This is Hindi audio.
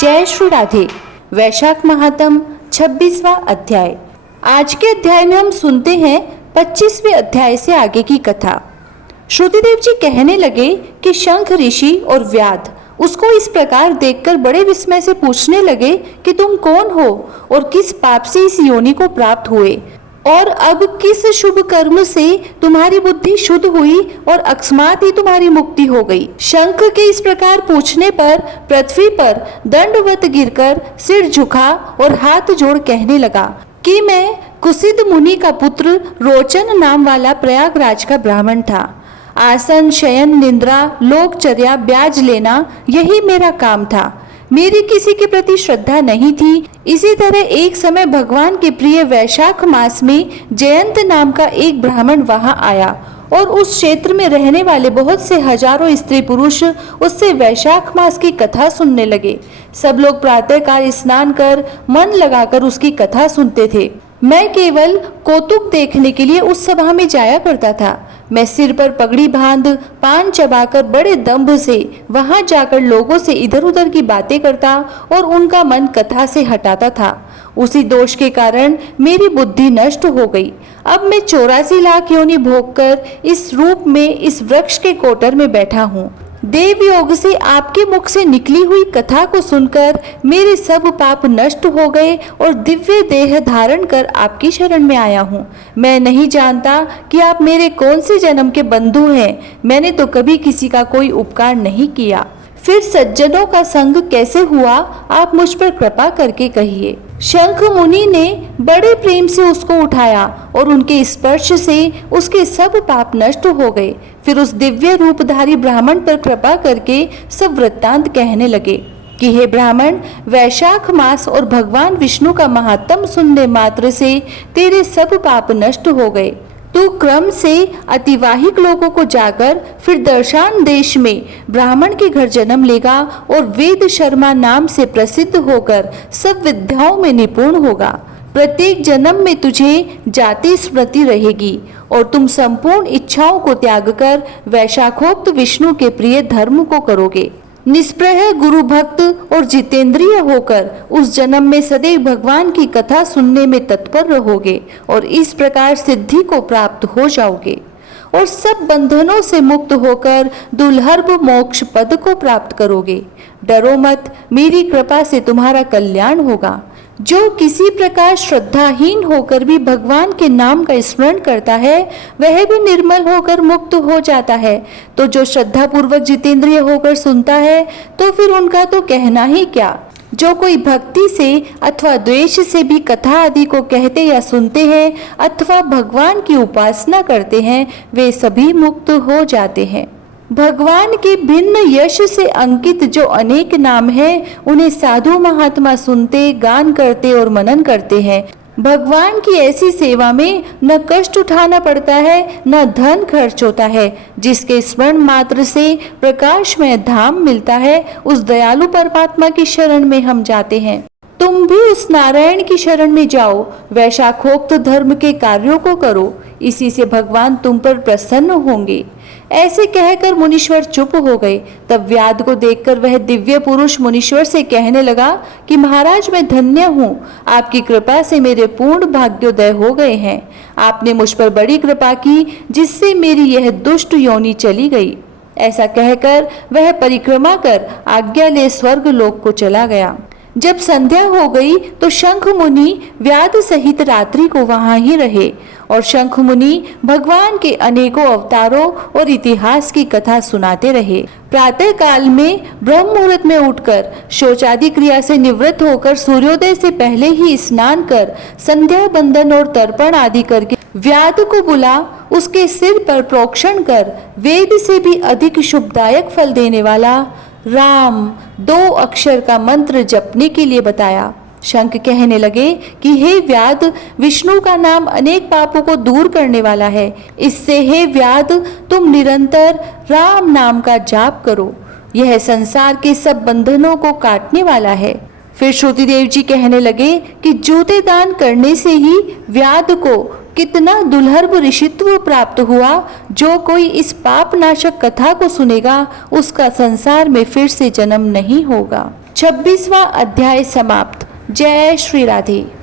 जय श्री राधे। वैशाख महात्म 26वां अध्याय। आज के अध्याय में हम सुनते हैं 25वें अध्याय से आगे की कथा। श्रुतिदेव जी कहने लगे कि शंख ऋषि और व्याध उसको इस प्रकार देखकर बड़े विस्मय से पूछने लगे कि तुम कौन हो और किस पाप से इस योनि को प्राप्त हुए, और अब किस शुभ कर्म से तुम्हारी बुद्धि शुद्ध हुई और अकस्मात ही तुम्हारी मुक्ति हो गई। शंख के इस प्रकार पूछने पर पृथ्वी पर दंडवत गिरकर सिर झुका और हाथ जोड़ कहने लगा कि मैं कुसिद मुनि का पुत्र रोचन नाम वाला प्रयागराज का ब्राह्मण था। आसन, शयन, निद्रा, लोकचर्या, ब्याज लेना यही मेरा काम था। मेरी किसी के प्रति श्रद्धा नहीं थी। इसी तरह एक समय भगवान के प्रिय वैशाख मास में जयंत नाम का एक ब्राह्मण वहां आया और उस क्षेत्र में रहने वाले बहुत से हजारों स्त्री पुरुष उससे वैशाख मास की कथा सुनने लगे। सब लोग प्रातःकाल स्नान कर मन लगाकर उसकी कथा सुनते थे। मैं केवल कौतुक देखने के लिए उस सभा में जाया करता था। मैं सिर पर पगड़ी बांध पान चबाकर बड़े दंभ से वहां जाकर लोगों से इधर उधर की बातें करता और उनका मन कथा से हटाता था। उसी दोष के कारण मेरी बुद्धि नष्ट हो गई। अब मैं 84 लाख योनि भोगकर इस रूप में इस वृक्ष के कोटर में बैठा हूँ। देव योग से आपके मुख से निकली हुई कथा को सुनकर मेरे सब पाप नष्ट हो गए और दिव्य देह धारण कर आपकी शरण में आया हूँ। मैं नहीं जानता कि आप मेरे कौन से जन्म के बंधु हैं। मैंने तो कभी किसी का कोई उपकार नहीं किया। फिर सज्जनों का संग कैसे हुआ, आप मुझ पर कृपा करके कहिए। शंख मुनि ने बड़े प्रेम से उसको उठाया और उनके स्पर्श से उसके सब पाप नष्ट हो गए। फिर उस दिव्य रूपधारी ब्राह्मण पर कृपा करके सब वृत्तांत कहने लगे कि हे ब्राह्मण, वैशाख मास और भगवान विष्णु का महात्म सुनने मात्र से तेरे सब पाप नष्ट हो गए। तू क्रम से अतिवाहिक लोगों को जाकर फिर दर्शान देश में ब्राह्मण के घर जन्म लेगा और वेद शर्मा नाम से प्रसिद्ध होकर सब विद्याओं में निपुण होगा। प्रत्येक जन्म में तुझे जाति स्मृति रहेगी और तुम संपूर्ण इच्छाओं को त्याग कर वैशाखोक्त विष्णु के प्रिय धर्म को करोगे। निष्प्रह गुरु भक्त और जितेंद्रिय होकर उस जन्म में सदैव भगवान की कथा सुनने में तत्पर रहोगे और इस प्रकार सिद्धि को प्राप्त हो जाओगे और सब बंधनों से मुक्त होकर दुर्लभ मोक्ष पद को प्राप्त करोगे। डरो मत, मेरी कृपा से तुम्हारा कल्याण होगा। जो किसी प्रकार श्रद्धाहीन होकर भी भगवान के नाम का स्मरण करता है वह भी निर्मल होकर मुक्त हो जाता है। तो जो श्रद्धा पूर्वक जितेंद्रिय होकर सुनता है तो फिर उनका तो कहना ही क्या। जो कोई भक्ति से अथवा द्वेष से भी कथा आदि को कहते या सुनते हैं अथवा भगवान की उपासना करते हैं वे सभी मुक्त हो जाते हैं। भगवान के भिन्न यश से अंकित जो अनेक नाम हैं उन्हें साधु महात्मा सुनते, गान करते और मनन करते हैं। भगवान की ऐसी सेवा में न कष्ट उठाना पड़ता है न धन खर्च होता है। जिसके स्मरण मात्र से प्रकाशमय धाम मिलता है उस दयालु परमात्मा की शरण में हम जाते हैं। तुम भी उस नारायण की शरण में जाओ, वैशाखोक्त धर्म के कार्यों को करो, इसी से भगवान तुम पर प्रसन्न होंगे। ऐसे कहकर मुनीश्वर चुप हो गए। तब व्याध को देखकर वह दिव्य पुरुष मुनीश्वर से कहने लगा कि महाराज, मैं धन्य हूँ। आपकी कृपा से मेरे पूर्ण भाग्योदय हो गए हैं। आपने मुझ पर बड़ी कृपा की जिससे मेरी यह दुष्ट योनि चली गई। ऐसा कहकर वह परिक्रमा कर आज्ञा ले स्वर्ग लोक को चला गया। जब संध्या हो गई तो शंख मुनि व्याध सहित रात्रि को वहां ही रहे और शंख मुनि भगवान के अनेकों अवतारों और इतिहास की कथा सुनाते रहे। प्रातः काल में ब्रह्म मुहूर्त में उठकर शौचादि क्रिया से निवृत्त होकर सूर्योदय से पहले ही स्नान कर संध्या बंदन और तर्पण आदि करके व्याध को बुला उसके सिर पर प्रोक्षण कर वेद से भी अधिक शुभदायक फल देने वाला राम 2 अक्षर का मंत्र जपने के लिए बताया। शंख कहने लगे कि हे व्याध, विष्णु का नाम अनेक पापों को दूर करने वाला है। इससे हे व्याध, तुम निरंतर राम नाम का जाप करो। यह संसार के सब बंधनों को काटने वाला है। फिर श्रुतिदेव जी कहने लगे कि जूते दान करने से ही व्याध को कितना दुर्लभ ऋषित्व प्राप्त हुआ। जो कोई इस पाप नाशक कथा को सुनेगा उसका संसार में फिर से जन्म नहीं होगा। 26वां अध्याय समाप्त। जय श्री राधे।